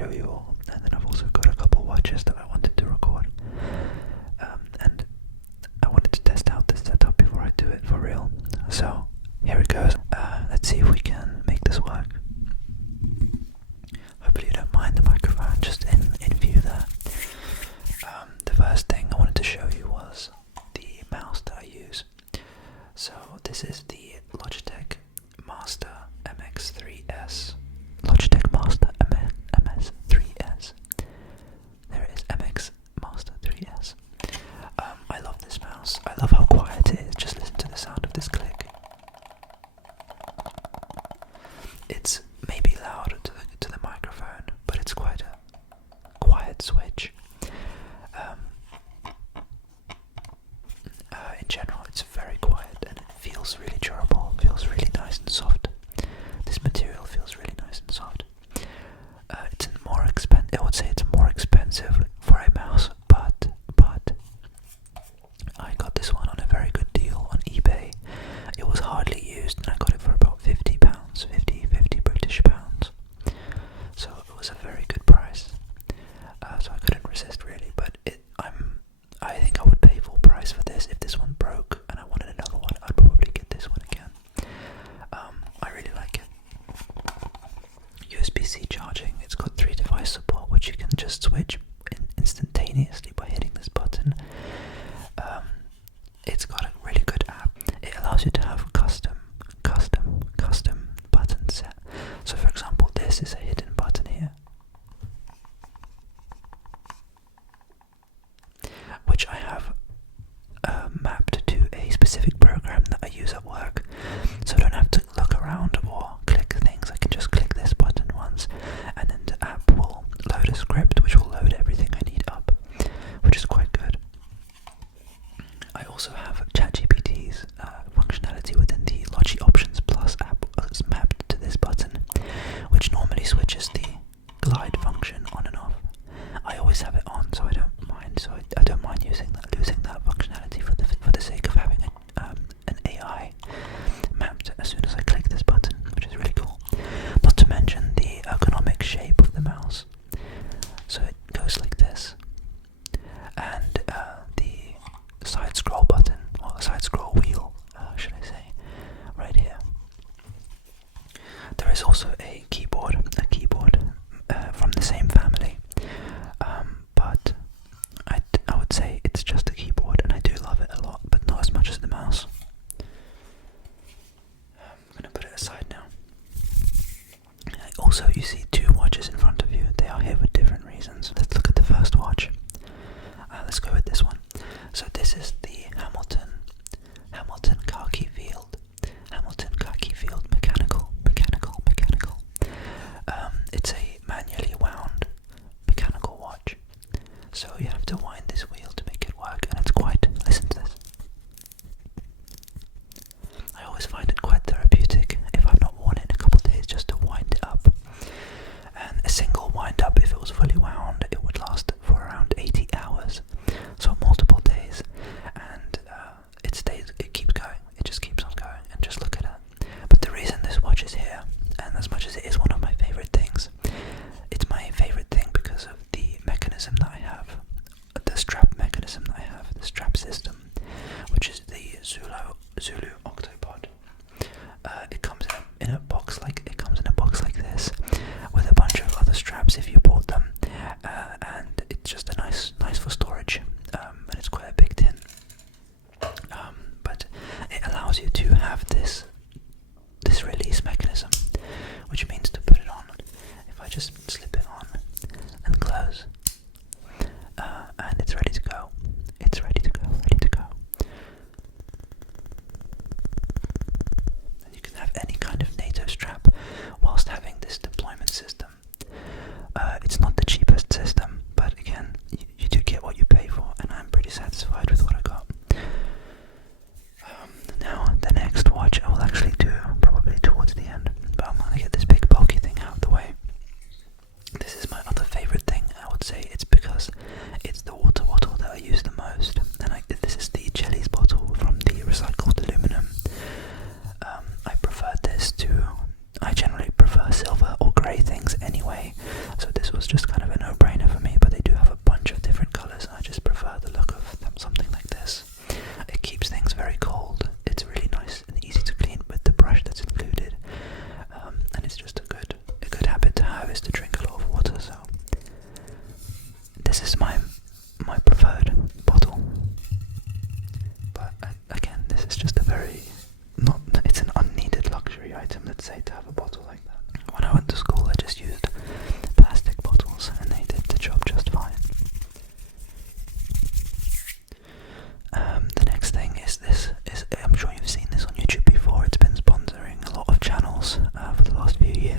show you all. And then I've also got a couple watches that I wanted to record. And I wanted to test out this setup before I do it for real. So here it goes. Let's see if we can make this work. Hopefully you don't mind the microphone just in view there. The first thing I wanted to show you was the mouse that I use. So this is the Logitech Master MX 3S. Logitech Master MS 3S. There it is, MX Master 3S. I love this mouse. I love how quiet it is. Just listen to the sound of this click. It's maybe loud to the microphone, but it's quite a quiet switch. In general, it's very quiet and it feels really durable, feels really nice and soft. This material feels really nice and soft. It's more expensive. I would say it's more expensive for a mouse, but I got this one on a very good deal on eBay. It was hardly used, and I got it for about £50, 50 British pounds. So it was a very good price. So I couldn't resist really, but I think I would pay full price for this. If this one broke and I wanted another one, I'd probably get this one again. I really like it. USB-C charging. It's got 3 device support, which you can just switch instantaneously by hitting this button. It's got a really good app. It allows you to have custom button set. So for example, this is a hidden button here, which I have mapped to a specific program that I use at work, so I don't have to look around or click things. I can just click this button once, and then the app will load a script which will load everything I need up, which is quite good. I also have ChatGPT's functionality within the Logi Options Plus app is mapped to this button, which normally switches the glide function on and off. I always have it on, so I don't mind. So I don't mind losing that functionality for the sake of having an AI mapped as soon as I click this button, which is really cool. Not to mention the ergonomic shape of the mouse. So it goes like this, and the side scroll button, or side scroll wheel, should I say, right here. There is also a keyboard from the same family, but I would say it's just a keyboard, and I do love it a lot, but not as much as the mouse. I'm gonna put it aside now. Also, you see 2 watches in front of you. They are here for different reasons. Let's look at the first watch. Let's go with this one. So this is the Hamilton Khaki Field. Hamilton Khaki Field mechanical. It's a manually wound mechanical watch. So you have to wind this wheel to make it work, and it's quite, listen to this. I always find it quite therapeutic if I've not worn it in a couple of days, just to wind it up. And a single wind up, if it was fully wound, it would last for around 80 hours. So multiple days, and it keeps going. It just keeps on going, and just look at it. But the reason this watch is here, and as much as it is one of my favorite things, it's my favorite thing because of the mechanism that I have. The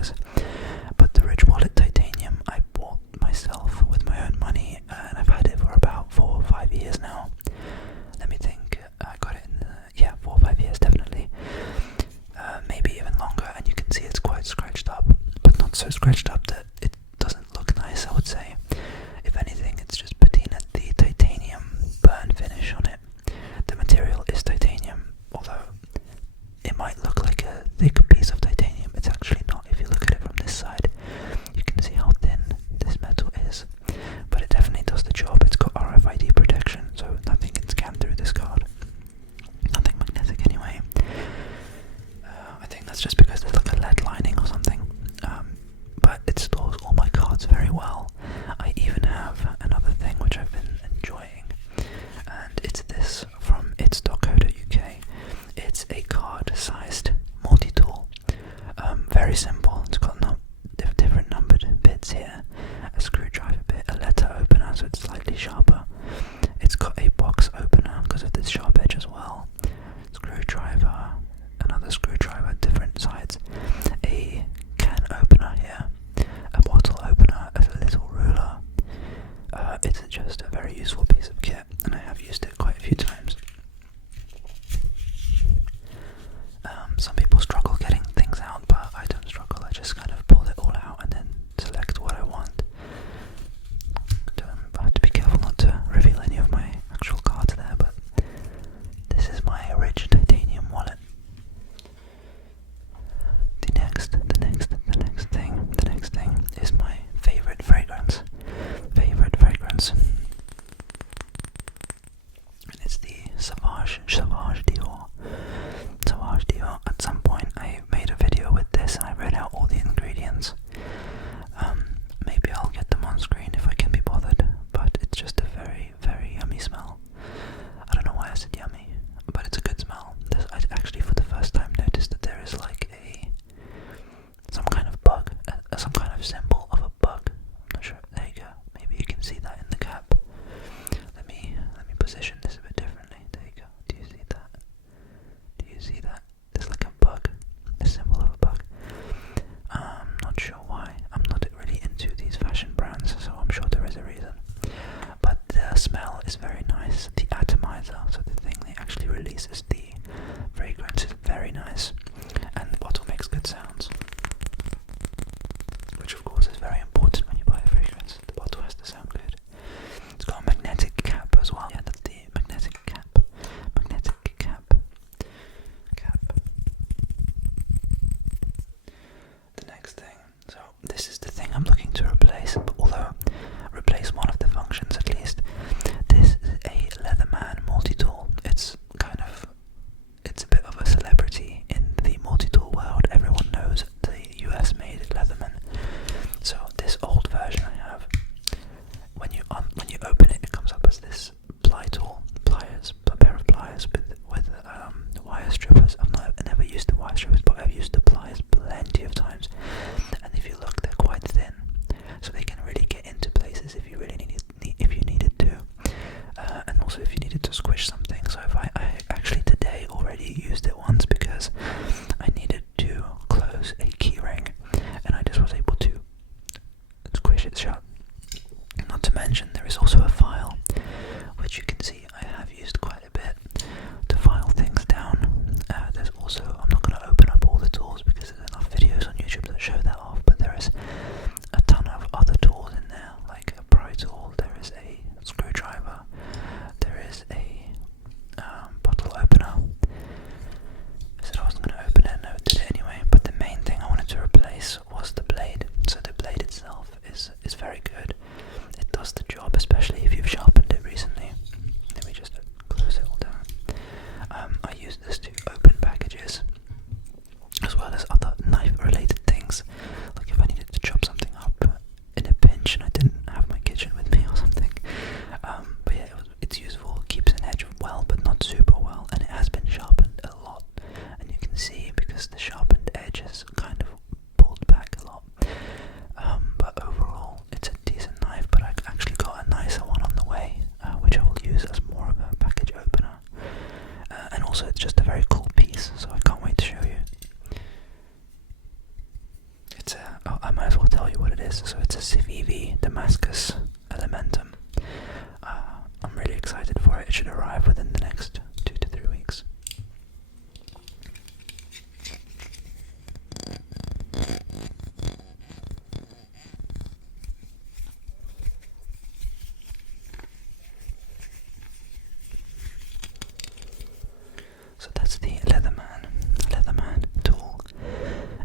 years. But the Ridge Wallet Titanium I bought myself with my own money, and I've had it for about 4 or 5 years now. Let me think. I got it in 4 or 5 years definitely. Maybe even longer, and you can see it's quite scratched up, but not so scratched up that it doesn't look nice, I would say. If anything, it's just patina. The titanium burn finish on it. The material is titanium, although it might look like a thick piece of titanium. It's actually not. If you look at it from this side, you can see how thin this metal is. But it definitely does the job. It's got RFID protection, so nothing can scan through this card. Nothing magnetic anyway. I think that's just because there's like a lead lining or something. But it stores all my cards very well. I even have another thing which I've been enjoying, and it's this from its.co.uk. It's a card-sized multi-tool. Very simple. It's got different numbered bits here. A screwdriver bit, a letter opener, so it's slightly sharper. It's got a box opener because of this sharp edge as well. Screwdriver, another screwdriver, different sides. A can opener here. A bottle opener, a little ruler. It's just a very useful piece of kit, and I have used it quite a few times. Some people struggle getting things out, but I don't struggle. I just kind of pull it all out and then select what I want. I have to be careful not to reveal any of my actual cards there, but this is my rich titanium wallet. The next thing is my favorite fragrance. And it's the Sauvage Dior. At some point I made a video with this and I read out all the ingredients. Maybe I'll get them on screen if I can be bothered, but it's just a very, very yummy smell. I don't know why I said yummy, but it's a good smell. I actually for the first time noticed that there is like some kind of bug, some kind of symbol of a bug. I'm not sure. There you go. Maybe you can see that in the cap. Let me position this a bit differently. There you go. Do you see that? There's like a bug, a symbol of a bug. Not sure why. I'm not really into these fashion brands, so I'm sure there is a reason. But the smell is very nice. The atomizer, so the thing that actually releases the fragrance, is very nice, and the bottle makes good sounds, which of course is very important when you buy a fragrance. The bottle has to sound good. It's got a magnetic cap as well. Yeah, that's the magnetic cap. The next thing. So this is the thing I'm looking to replace, although replace one of the functions at least. This is a Leatherman multi-tool. It's a bit of a celebrity in the multi-tool world. Everyone knows the US made Leatherman. So this old version I have, when you open it, it comes up as this pliers, a pair of pliers with wire strippers. I've never used the wire strippers, but I've used the pliers plenty of times. And if you look, they're quite this. So it's a Civivi Damascus Elementum. I'm really excited for it. It should arrive within the next 2 to 3 weeks. So that's the Leatherman tool.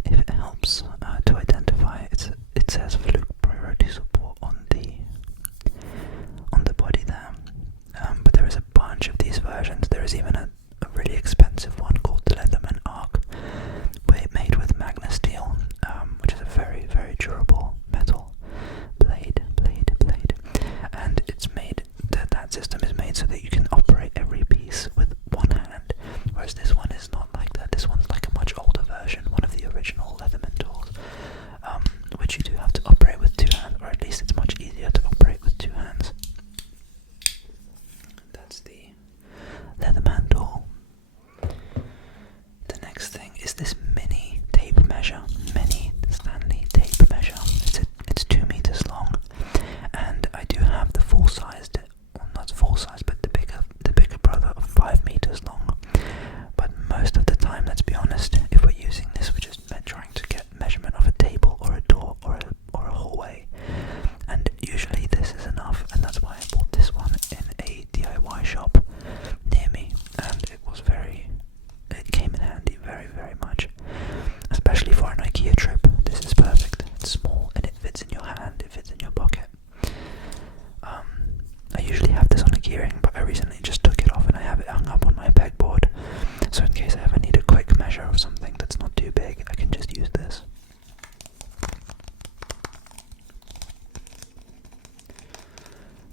If it helps to identify, it says Fluke priority support on the body there. But there is a bunch of these versions. There is even a really expensive one called the Leatherman Arc, made with magna steel, which is a very, very durable metal blade. And it's made, that system is made so that you can operate every piece with one hand, whereas this one is not like that. This one's like a much older version, one of the original Leatherman tools, which you do have to operate with 2 hands, or at least it's much easier to operate with 2 hands. That's the Leatherman tool. The next thing is this mini tape measure, mini Stanley tape measure. It's 2 meters long, and I do have the full-sized, well, not full size, but the bigger brother of 5 meters long. But most of the time, let's be honest, if we're using this, we're just trying to get measurement of a table or a door or a hallway, and usually this is enough, and that's why I bought this one in a DIY shop near me, and it came in handy very, very much, especially for an IKEA trip. This is perfect. It's small and it fits in your hand, it fits in your pocket. I usually have this on a keyring, but I recently just took it off and I have it hung up on my pegboard, so in case I ever need a quick measure of something that's not too big, I can just use this.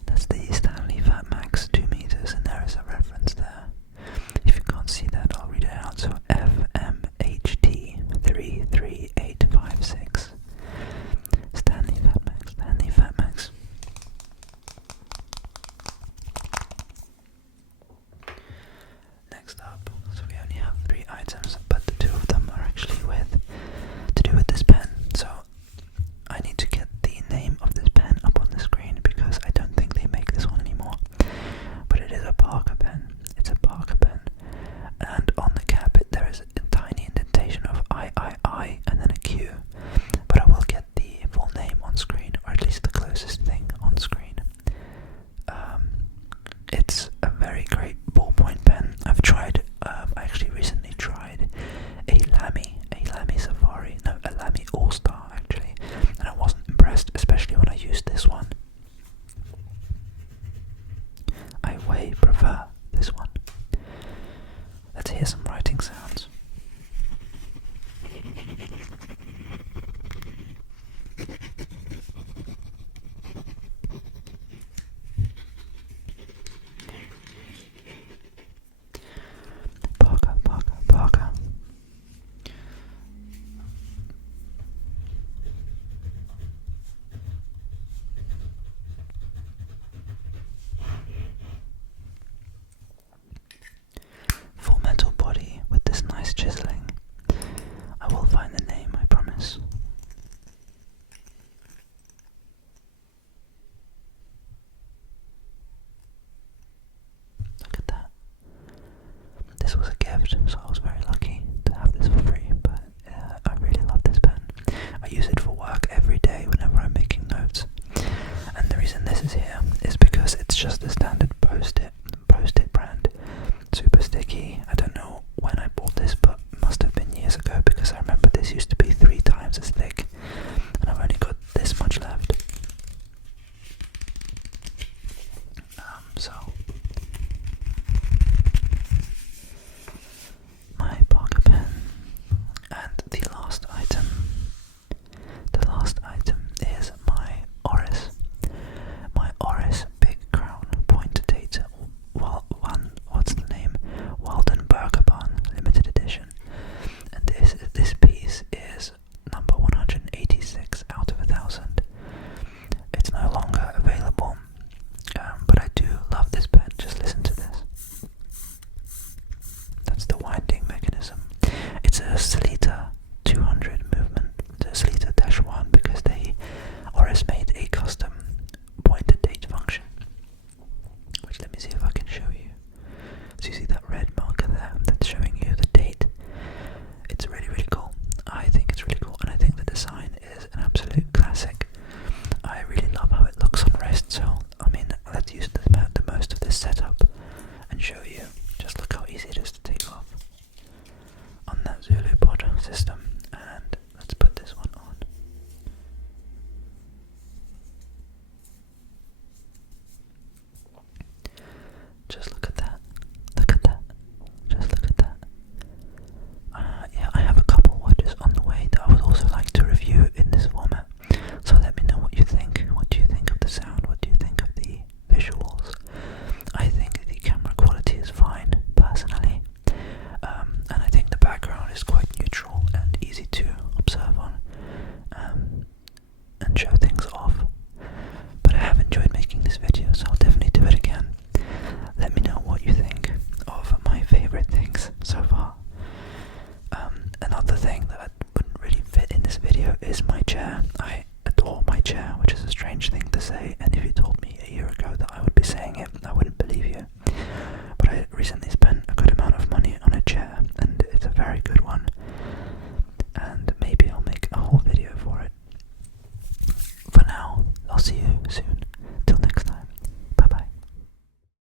That's the Stanley Fat Max 2 meters, and there is a reference there. If you can't see that, I'll read it out. So FMHT 33856. Stanley Fat Max, Stanley Fat Max. Next up, so we only have 3 items, but the 2 of them are actually to do with this pen. So I need to get the name of this pen up on the screen because I don't think they make this one anymore. But it is a Parker pen. It's a Parker pen, and on the cap there is a tiny indentation of III and then a Q. But I will get the full name on screen, or at least the closest thing on screen. It's a very great ballpoint pen. I actually recently tried a Lamy Safari, no, a Lamy All-Star actually, and I wasn't impressed, especially when I used this one. I way prefer this one. Let's hear some writing sounds. Parker. Full metal body with this nice chiseling. I will find the name, I promise. Look at that. This was a gift, so I was very lucky to have this for free, but I really love this pen. I use it for work every day whenever I'm making notes. And the reason this is here is because it's just a standard Post-it brand. Super sticky. I don't know when I bought this, but it must have been years ago because I remember this used to be 3 times as thick, and I've only got this much left. So my Parker pen, and the last item another thing that wouldn't really fit in this video is my chair. I adore my chair, which is a strange thing to say